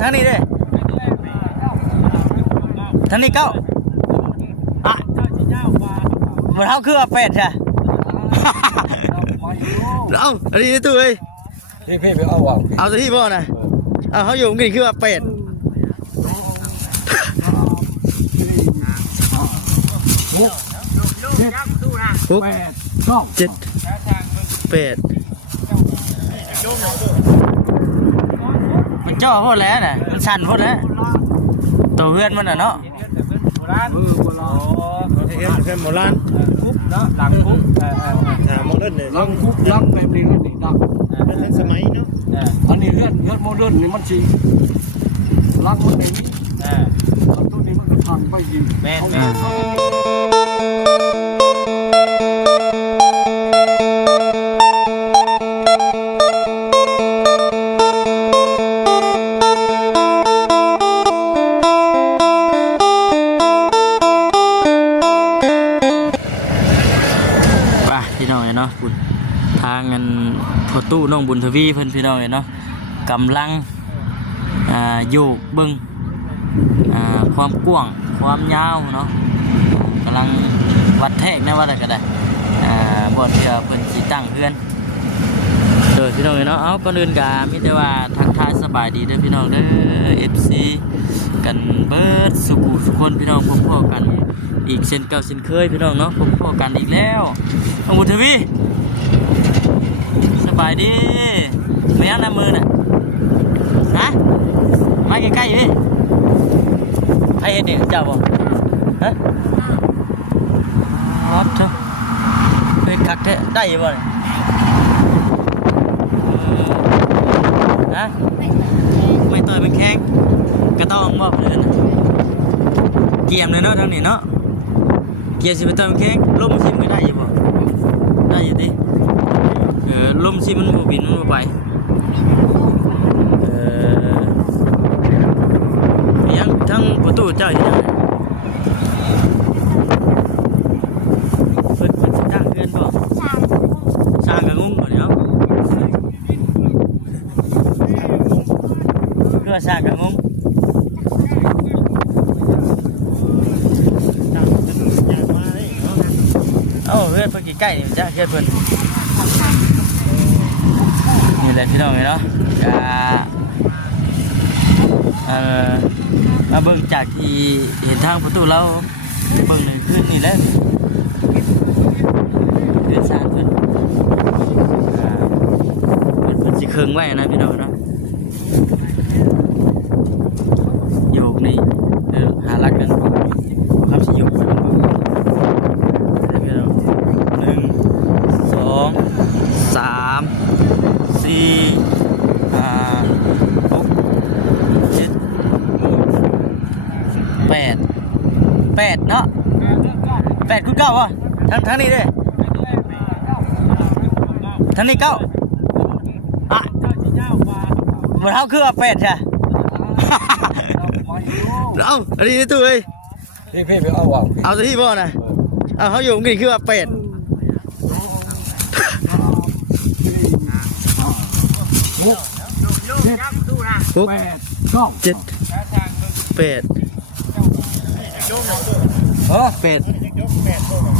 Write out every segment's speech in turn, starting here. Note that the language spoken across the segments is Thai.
ทั้งนี้ดิทั้งนี้เก้าอ่ะเหมือนเขาคือว่า8ใช่เอาอันนี้ตู้เอ้ยพี่ไปเอาว่ะเอาตัวที่บ่นะเอาเขาอยู่กินคือว่า86 7 8มันจ่อพอแล้วน่ะมันสั่นพอแล้วตัวเพื่อนมันน่ะเนาะเพื่อนโบราณคุกเนาะหลังคุกถามโมเดิร์นเลยหลังคุกหลังแบบนี้ก็ดีหลังเป็นสมัยเนาะอันนี้เลื่อนโมเดิร์นนี่มันสีหลังมันในนี้ตัวนี้มันก็ทางไปยิงแม่พี่น้องเนาะคุณทางเงินพอตู้น้องบุญทวีเพื่อนพี่น้องเนาะกำลังอยู่เบิ้งความกว้างความยาวเนาะกำลังวัดแทกนะว่าอะไรก็ได้บอดเดียวเพิ่นสีตั้งเพื่อนโดยพี่น้องเนาะเอาก่อนอื่นกันมิแต่ว่าทักทายสบายดีเด้อพี่น้องเด้อ FC กันเบิร์ดสุขุสุขคนพี่น้องพบกันอีกเช่นเก่าเช่นเคยพี่น้องเนาะพบกันอีกแล้วน้องบุญทวีสบายดีไม่ยั้งน้ำมือน่ะฮะมาใกล้ๆพี่ใครเห็นเนี่ยเจ้าบ่ฮะครับเถอะไปคักแท้ได้ยังบ่ฮะไม่ต่อยเป็นแข้งกระต้องบ่เลยนะเกี่ยมเลยเนาะทางนี้เนาะเกี่ยมสิไปต่อยเป็นแข้งล้มสิมันได้ยังบ่ได้อยู่ดิล้มสิมันบ่บินมันบ่ไปยังทั้งประตูเจ้าอยู่นะเพิ่นสิตั้งเรือนบ่สร้างกระงุ้งบ่เดี๋ยวเพื่อสร้างกระงุ้งเอ้าเพื่อนเพิ่นใกล้ๆนี่จ้ะเพื่อนเพิ่นนี่แหละพี่น้องเนาะมาเบิ่งจากที่เห็นทางประตูเราเบิ่งเลยขึ้นนี่แหละเดินสร้างขึ้นเพิ่นสิเคิงไว้นะพี่น้องเนาะโยกนี่หารักกันครับสิโยกกัน1 2 3 4 5 6 7 8เนาะ8คุณเก้าวะทั้งนี้ดิทั้งนี้เก้าอ่ะเหมือนเขาคือว่า8ใช่เอาอันนี้ตู้เอ้ยพี่ไปเอาว่ะเอาตัวที่บ่นะเอาเขาอยู่กินคือว่า8 6 7 8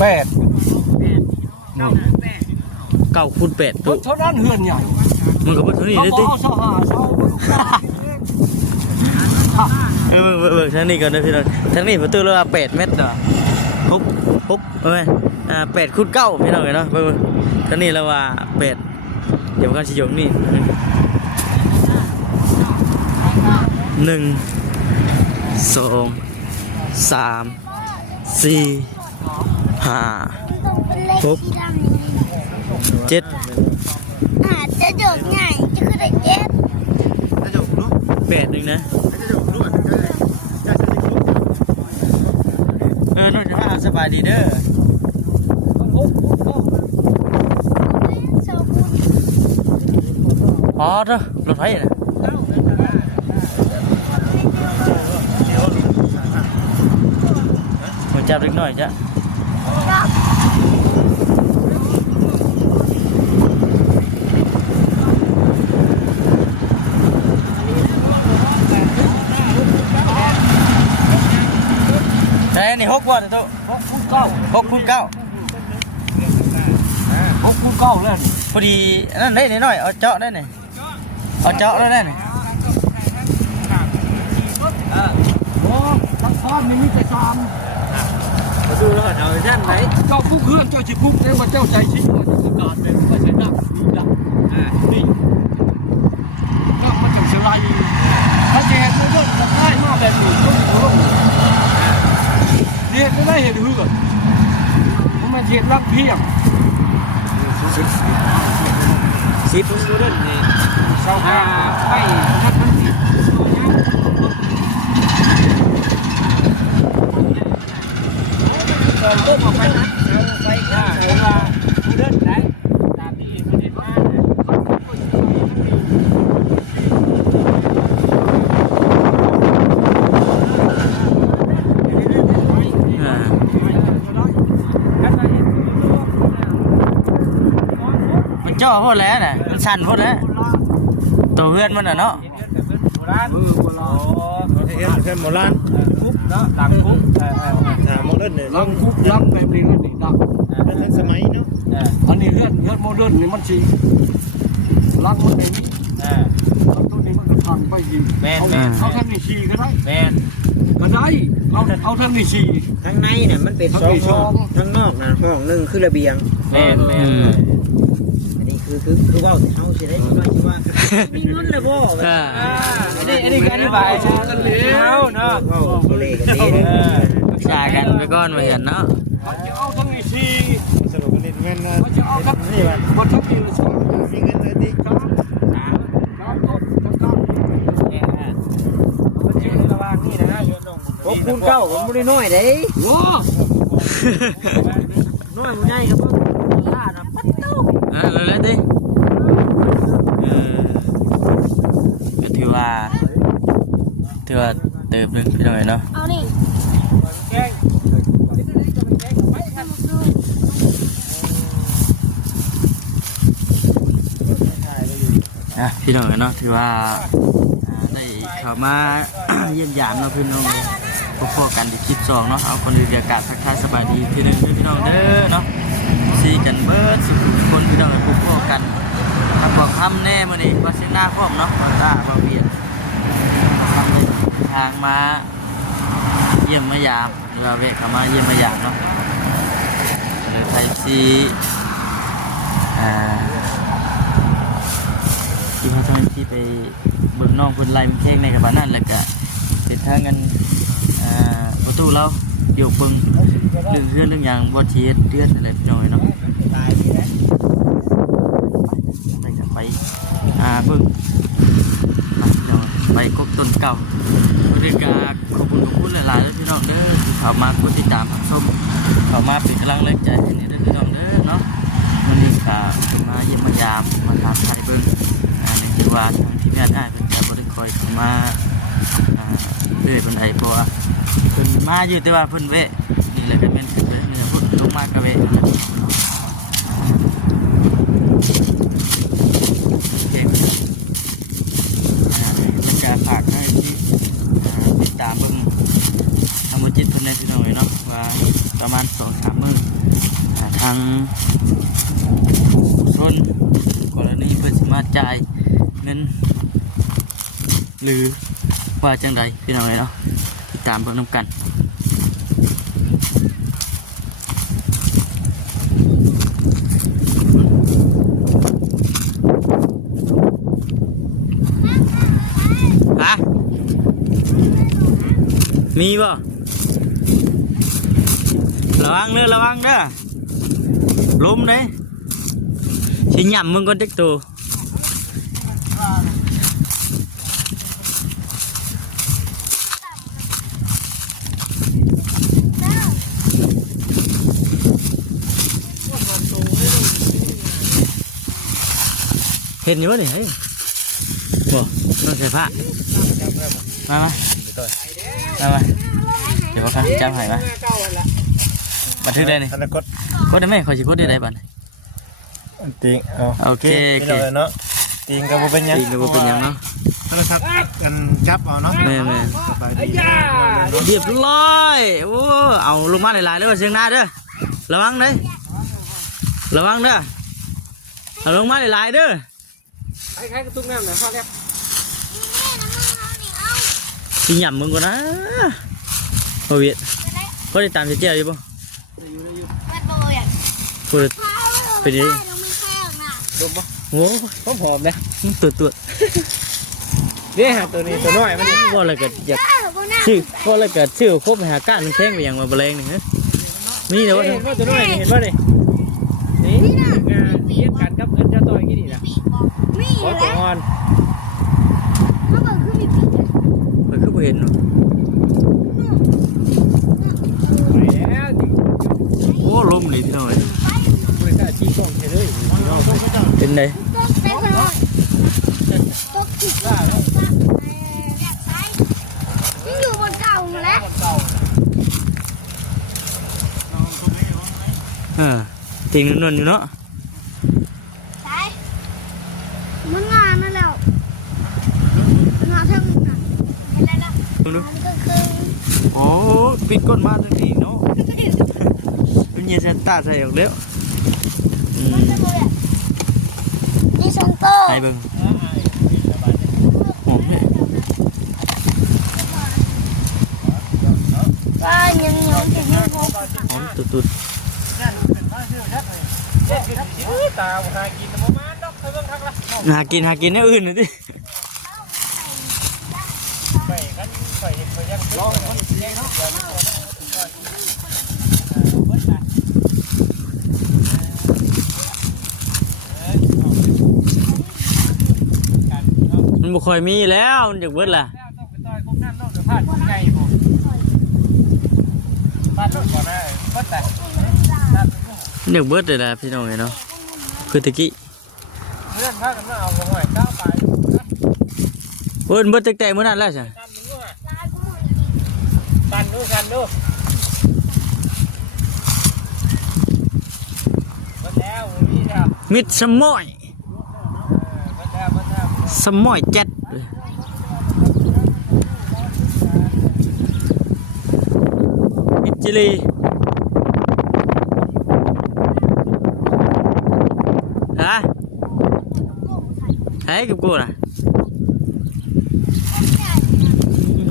8เก้าคูณ8ตัวเท่านั้นเฮือนใหญ่มึงก็พูดเท่านี้เลยดิเบิ่งทางนี้ก่อนนะพี่น้องทางนี้ประตูเรา8 เมตรเนาะ68 คูณ 9พี่น้องเนาะเบิ่งทางนี้เราว่า8เดี๋ยวกันสิยกนี่1 2 3 4 5 6 7จะจบไงจะคือได้7จะจบลูก8นึงนะน้องจะมาสบายดีเด้ออ๋อเด้อรถไฟน่ะมาจับเล็กน้อยจ้ะ นี่6บ่ตัว 6 คูณ 9 6คูณ9 6 คูณ 9แล้วนี่ พอดีนั่นได้นิดหน่อยเอาเจาะได้นี่เอาเจาะแล้วได้นี่ โอ้ทั้งพานนี่มีแต่3 มาดูแล้วเอาด้านไหน เจ้าผู้เพื่อนเจ้าสิคุกได้ว่าเจ้าใจชิว่าจะประกาศเป็นว่าใช้ดักนี่ดักนี่ก็มันจังสิไลถ้าจะเห็นเรื่องจะได้มาแบบนี้ต้องลงเนี่ยไม่ได้เห็นเหือมันเห็นรักเพียง 10ดูด้านนี่ ชาวบ้านไม่ทักมันผิดต้มออกไปนะเอาไปข้าวใส่ว่าดูด้านไหนตามที่ไม่ได้มามันเจาะพอแล้วน่ะมันสั่นพอแล้วตัวเพื่อนมันน่ะเนาะ เพื่อนโบราณ คุกนะหลังคุก โมเดิร์นเนี่ย หลังคุกหลังแบบนี้ก็ดีดัก ทันสมัยเนาะ อันนี้เลื่อนโมเดิร์นนี่มันชีลักมันในนี้ลักตัวนี้มันก็ทางไปยิงเอาท่านนี่ชีก็ได้ แม่น ก็ได้เอาท่านนี่ชี ทั้งในเนี่ยมันเป็น2ห้องทั้งนอกนะห้องนึงคือระเบียงแม่นอันนี้คือว่าเฮาสิได้คิดว่ามีเงินแล้วบ่อันนี้ก็อธิบายกันแล้วเนาะเว้าโคเลกันนี่ จ่ากันไปก่อนมาเห็นเนาะ เขาจะเอาท่านนี่ชี สรุปกันนี่เงิน เขาจะเอาท่านนี่มันทับยิงสอง มีเงินเลยดิ ครับต้นครับ มันอยู่ในระหว่างนี้นะ6คูณ9ผมบ่ได้น้อยเด้ โอ้ น้อยบ่ใหญ่ครับล่านะปัดตู้ เลยดิก็ถือว่าเติบนึงพี่น้อยเนาะ เอานี่ พี่น้อยเนาะถือว่าได้เข้ามา เยี่ยมยามเนาะพี่น้องพวกกันที่คลิป2เนาะเอาคนอื่นอากาศทักทายสบายดีทีนึงพี่น้องเด้อเนาะซีกันเบิร์ด10คนพี่น้องพวกกันทำบอกคำแน่มื้อนี้ว่าสิหน้าพร้อมเนาะว่าบ่เปลี่ยนทางมาเยี่ยมมายามหรือว่าแวะเข้ามาเยี่ยมมายามเนาะไทยซีที่เขาต้องที่ไปเบิ่งน้องคนไล่มันแข่งในกับบ้านนั่นแล้วก็เป็นทางกันประตูเราอยู่เบิ่งเรื่องอย่างบ่เทียดเดือนอะไรหน่อยเนาะไปกันไปเบิ่งไปกบต้นเก่าบริการขอบคุณหลายๆพี่น้องเด้อที่เข้ามากดติดตามชมเข้ามาเป็นกำลังแรงใจให้นี่เด้อพี่น้องเด้อเนาะมันนี่ก็มาเยี่ยมมายามมาถามไทยเบิ่งในที่ว่าทางที่งานได้เป็นแต่บริคอยเข้ามาเรื่อยเป็นไอเพราะว่าเพิ่นมาอยู่แต่ว่าเพิ่นเวะนี่แหละก็เป็นเพิ่นเวะนี่เพิ่นลงมากระเวะนั่นแหละเก่งจะฝากให้ที่ติดตามเบิ่งทำมือจิตเพิ่นในพี่น้องเนาะว่าประมาณ 2-3 มื้อทางส่วนกรณีเพิ่นสิมาจ่ายเงินหรือว่าจังใดพี่น้องเนาะติดตามเบิ่งนำกันฮะมีบ่ระวังเด้อลมเด้สิหย่ำมึงก่อนจักตัวเห็นอยู่วะนี่เฮ้ยบ่ต้องใส่ผ้ามาเดี๋ยวมาจับให้มาบันทึกได้นี่กดได้ไหมขอชิกดได้บัน ติงเอา โอเค พี่น้องเนาะ ตีนก็บ่เป็นหยัง ตีนก็บ่เป็นหยังเนาะ โทรศัพท์กันจับเอาเนาะ แม่ สบายดี ๆเรียบร้อยโอ้เอาลงมาหลายๆเด้อเชียงนาเด้อระวังเด้อระวังเด้อเอาลงมาหลายๆเด้อ ใครๆกระตุกน้ำหน่อยพ่อครับ กินหยำมึงก่อนนะโอเวียดก็ได้ตามเจียวอยู่ป่ะพูดเป็นยัง ดมบ่ โว้ หอมๆเลย ตัว นี่ฮะตัวนี้ตัวน้อยมันนี่ ว่าอะไรกันอยากชื่อว่าอะไรกันชื่อครบหาก้านมันแข้งไปอย่างมาแมลงหนึ่งนะนี่เดี๋ยว เห็นว่าตัวน้อยเห็นว่านี่นี่งานเทียบกันกับเงินเจ้าตัวกี่นี่นะขอตัวอ่อน มันคือเห็น ไปแล้ว โอ้ลมเลยพี่น้อย บริการชี้กล้องเลย เป็นไง อยู่บนเก่าแล้ว ติงนวลอยู่เนาะ ใช่มันงานนั่นแล้วงานเท่านั้นอะไรล่ะ ดู ก็คือ โอ้ปิดก้นมาทันทีเนาะเป็นเย็นเซนต้าใส่ออกแล้ว นี่ชงโต้ ไปเบิ่งหอมเนี่ย ก็ยังจะยังพบ หอมตุด ตาหากินประมาณดอกเพิ่งทักละ ๆหากินเนี่ยอื่นเลยดิ ไปกันไปเห็นไปยังลองคนเลี้ยงเนาะ มันบ่ค่อยมีแล้วมันจากเบิดล่ะ ต้องไปต่อยคุ้มน้ำนอกเดี๋ยวพลาดคนไงผมพลาดรถก่อนได้ก็แต่ มันจากเบิดเลยล่ะพี่น้องเนาะคือตะกี้ เพื่อนพากันมาเอาหัวก้าวไป เบิดแต่มื้อนั้นแล้วใช่ ตามมึงด้วยกันดูกันดูมาแล้วนี่แล้ว มิดสมอย มาแล้ว สมอยแจ็ดมิดจิลีฮะให้กับกูน่ะ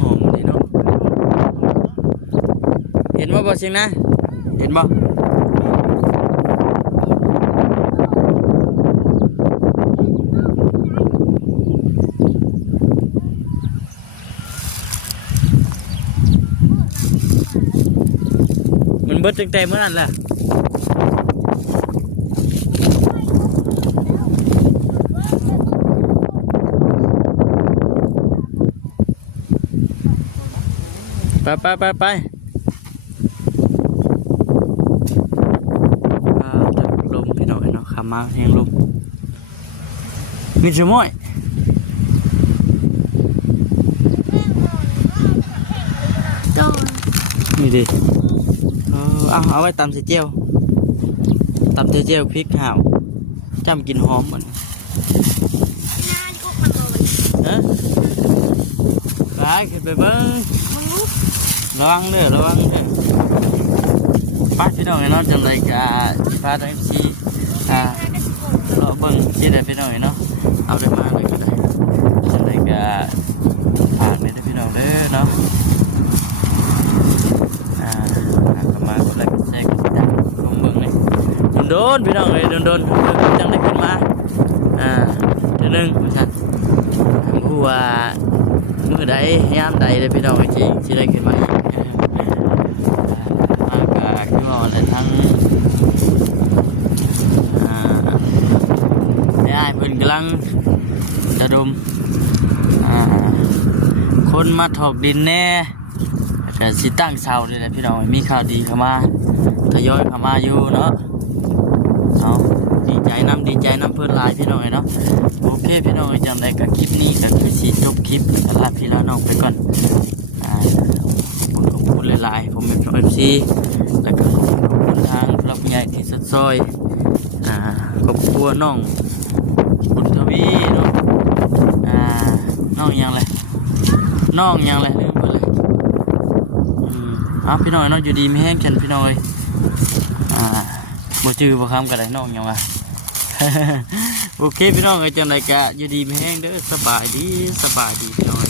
หอมดีเนาะเห็นบ่บ่เสียงนะเห็นบ่มันเบิดตั้งแต่เมื่อนั้นแหละไปลมพี่น้องเนาะขับมาแหงลมมีสมอยนี่ดิเอาไว้ตำใส่เจียวตำใส่เจียวพริกห่าวจำกินหอมมันฮะไปขึ้นไปเบิ้งระวังเด้อป้าพี่น้องเนาะจังไรกะป้าทั้งชีเราเบิ้งที่ใดพี่น้องเนาะเอาได้มาเลยก็ได้จังไรกะฝากเลยพี่น้องเด้อเนาะเข้ามาก็ไลค์แชร์กันจังลงเบิ้งเลยโดนพี่น้องเลยโดนจังได้ขึ้นมาเดี๋ยวนึงท่านกูว่ามือใดยามใดเลยพี่น้องจริงที่ได้ขึ้นมาคือว่าอะไรทั้งได้เพิ่นกำลังจะดมคนมาถอกดินแน่แต่สิตั้งเสาเลยแหละพี่น้องมีข่าวดีเข้ามาทยอยเข้ามาอยู่เนาะเอาดีใจน้ำเพื่อนหลายพี่น้องเนาะโอเคพี่น้องจังได้กับคลิปนี้ก็คือสิจบคลิปแล้วลาพี่น้องไปก่อนขอบคุณหลายๆผมเป็นFCแล้วก็ขอบคุณทางพระผู้ใหญ่ที่สัดซอยครอบครัวน้อง บุญทวีเนาะน้องยังไรน้องยังไรลืมไปเลยพี่น้อยเนาะอยู่ดีไม่แห้งกันพี่น้อยบ่จื้อบ่คำกันได้น้องยังวะ โอเคพี่น้องไอ้จังไรกะอยู่ดีไม่แห้งเด้อสบายดีพี่น้อย